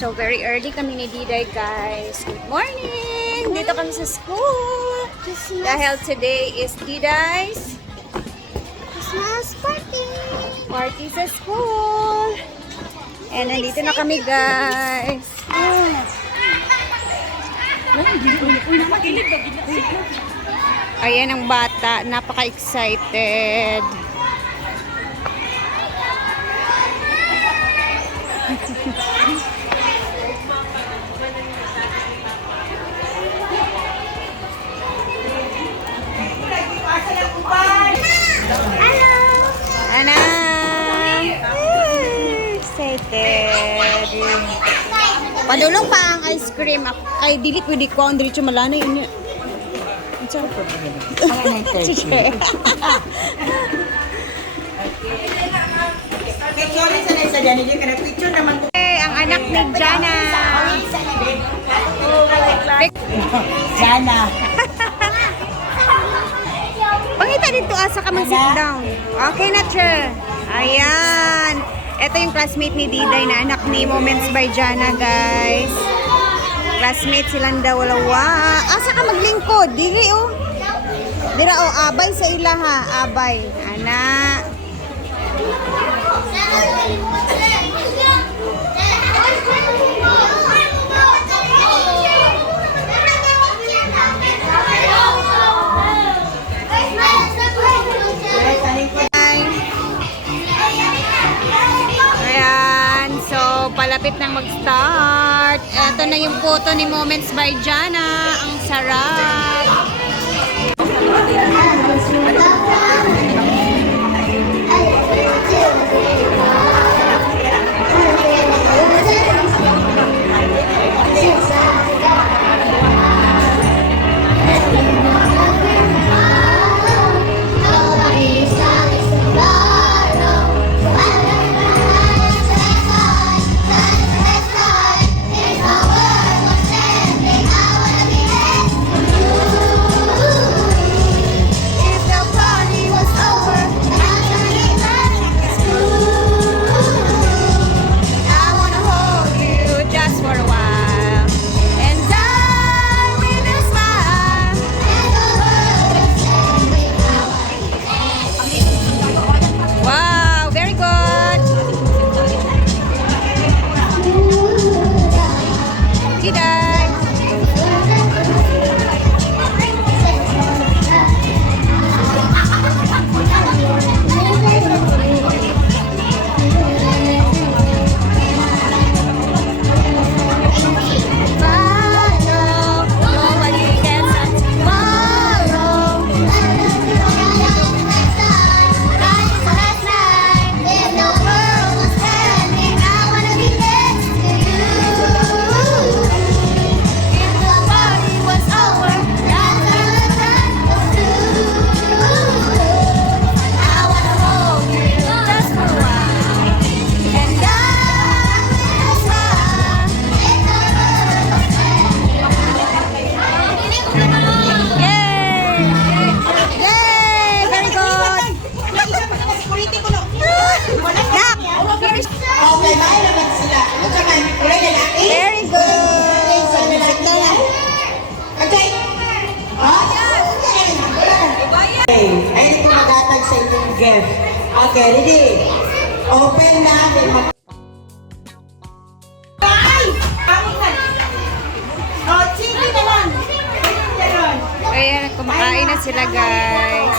So, very early kami ni Diday, guys. Good morning! Dito kami sa school. Dahil today is Diday's Christmas party! party sa school. And nandito na kami, guys. Ayan ang bata. Napaka-excited. Hello! Ana! Excited. Padulong pa ang ice cream. Kay dili pwede ko ang diretso malanay inyo. Sige. Sorry sa nasa dyan, hindi ka na-picture naman po. Ang anak ni Jana. Jana. Pangita dito asa ka mag-sit down. Okay na, Che. Ayan. Ito yung classmate ni Diday na anak ni Moments by Jana, guys. Classmate silang dalawa. Asa ka maglingkod? Dili, oh. Dira, oh. Abay sa ila, ha. Abay. Anak. Ayan, so palapit nang mag-start. Ito na yung photo ni Moments by Jana. Ang sarap. Very good. Ay, ito magatag sa inyong gift. Okay, ready? Open natin. Ay! Oh, sige naman. Ayan, kumakain na sila, guys.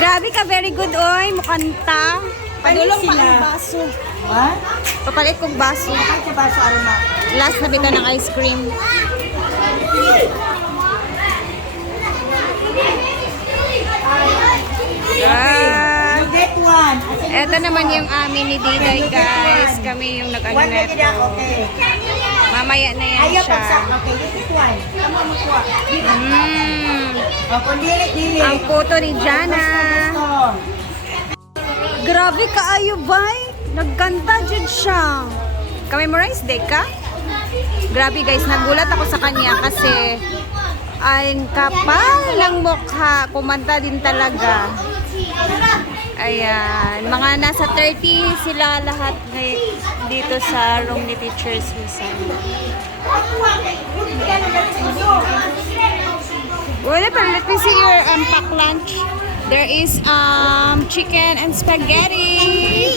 Grabe ka, very good, oy. Mukanta. Padulong pa ang baso. Ha? Papalit kong baso. Ay, sa baso, ano na? Last na bita ng ice cream. You get one. Eto naman yung amin ni Diday, guys. Kami yung nag-ano One na neto. din ako, okay. Mamaya na yan Ayaw siya. pagsak. Okay, you get one. Tama mo kuha. Mm. O, kung dili. Ang photo ni Jana. Grabe ka, ayo, bay. Nagkanta dyan siya. Ka-memorize day ka? Grabe, guys. Nagulat ako sa kanya kasi ang kapal ng mukha. Kumanta din talaga. Ayan, mga nasa 30 sila lahat dito sa room ni Teacher Susan. Well, let me see your pack lunch. There is chicken and spaghetti.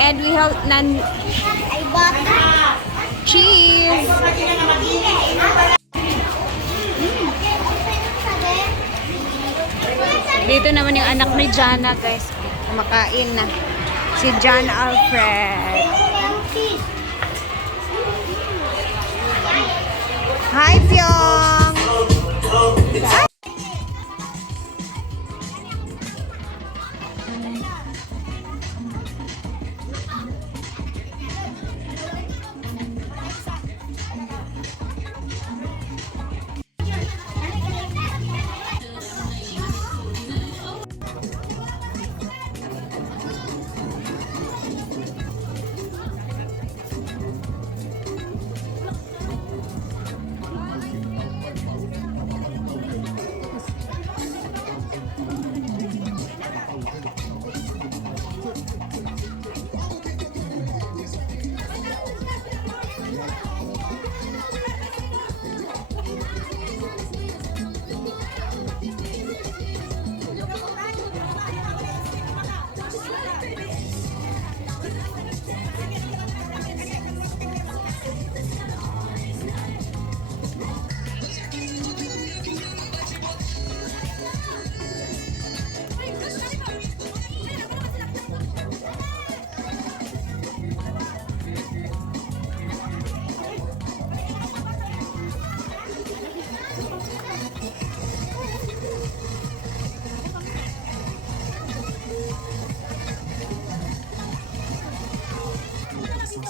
And we have I bought cheese. Dito naman yung anak ni Jana, guys. Kumakain na. Si John Alfred. Hi, Pyong!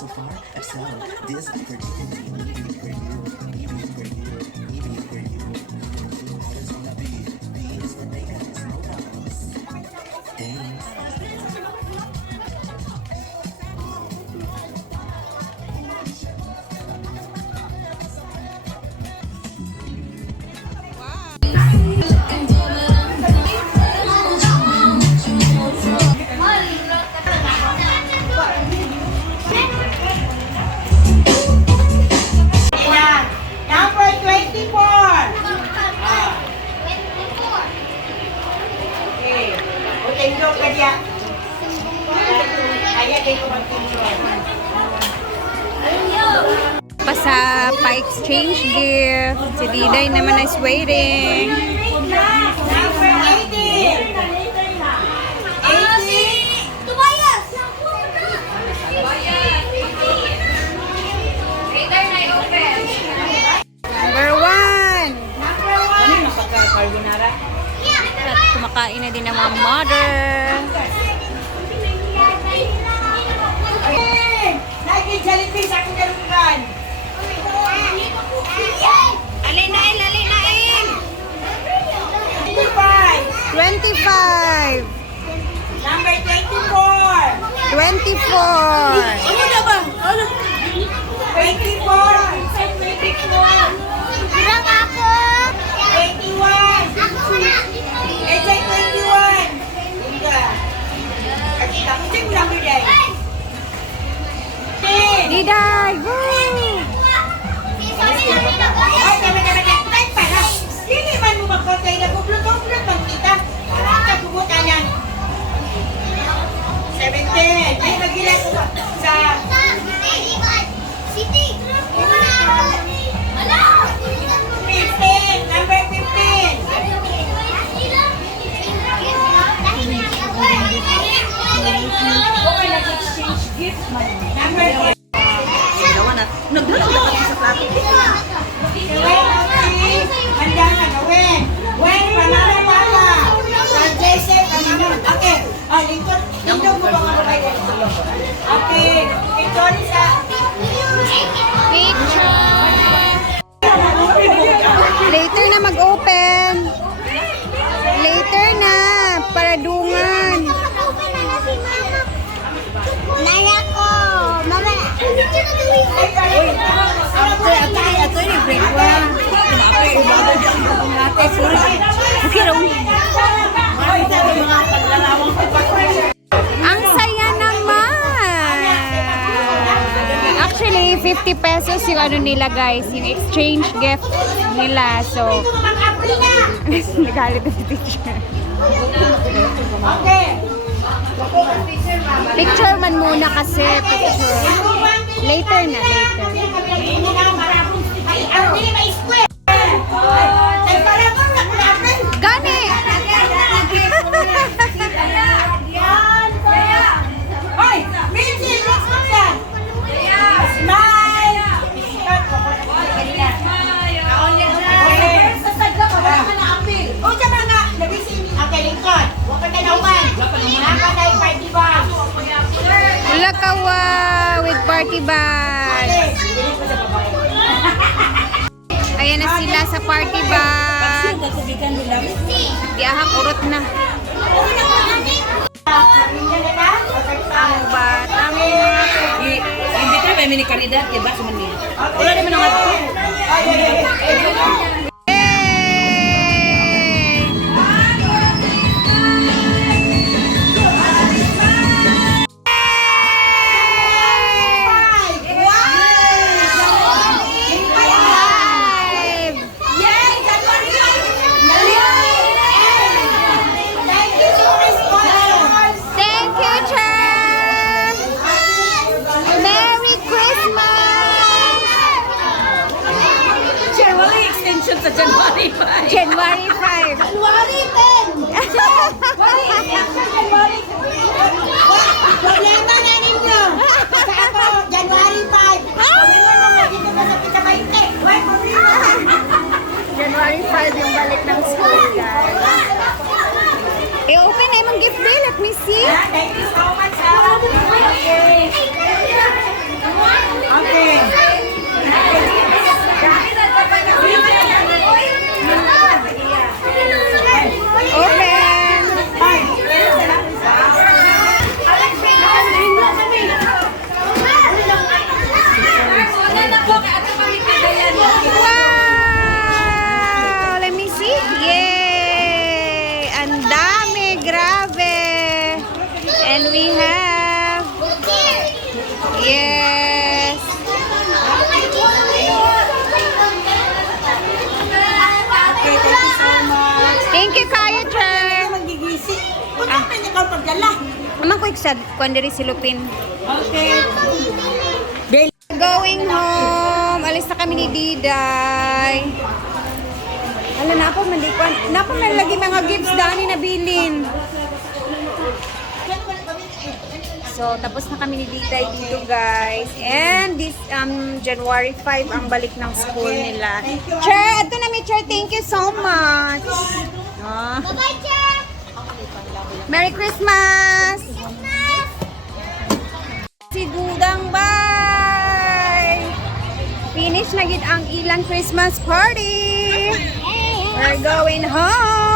So far, excel. This particularly medium for you, medium for you, medium for you. All is on the beat. B is for bacon, smoke house. Thanks. Number 24. Okay. O, tinggo ka diya. Ayan, tinggo mag-tinggo. Pa sa pa-exchange gift. Si Diday naman is waiting. Number 18. 18. Tobias! Number 1. Number 1. Napagka-carbonara. At kumakain na din ng mga mother. Lagi jellyfish ako galugan. Alinain, alinain! 25. 25. Number 24. 24. Ano na ba? 24. 24. Bilang ako! 21. Ako na! It's like 21. Tingga. Kasi ako check number day. 10. Diday! Woo! Ay, kami. Ay, para. Hindi man mo magkotay na kublot-kublot pang kita. Sa kubutanan. 17. Ay, magilan ko sa... City! Hello! 15. Number 15. Number 15. Handa na gawin. When panala-pala. Sa Joseph, okay. Lingkod mo ba mga babae? Okay. Ito sa... Later na mag-open. Later na. Para dungan. Naya ko! Mama! Ito yung break ba? Okay, sorry. Okay raw. Ay, mga paglalawang Only 50 pesos yung ano nila guys, yung exchange gift nila. So, nagalit na si teacher. Okay. Picture man muna kasi, picture. Later na, later. Gani! Ulakawa with party bag. Ayan na sila sa party bag. Di aha, kurot na. Ang batang mga Imbita ba mini kandidat ya ba suman niya. Wala naman ang ato. Thank you, Char! Merry Christmas! Sure, wala yung extension sa January 5. January 5. Problema na ninyo. Sa ako, January 5. Kami mo nung nandito ka sa kita 20. Why problema? January 5 yung balik ng school, guys. I-open na yung gift day. Let me see. Thank you so much. Okay. Okay. Open. Wow! Let me see. Yay! Ang dami. Grabe. And we have... Yes. Okay, thank you so much. Thank you, Kaya, Char. Magigisi. Punta pa niya kang pagdala. Naman ko iksad. Kuandari si Lupin. Okay. Going home. Alis na kami ni Diday. Ala na po, mandikwan. Na po nalagi mga gifts dani na bilin. So, tapos na kami ni Diday dito, guys. And this January 5 ang balik ng school nila. Char, ito na mi Char. Thank you so much. Ah. Bye-bye, Char! Merry Christmas! Si Dudang, bye! Finish na gid ang ilang Christmas party! We're going home!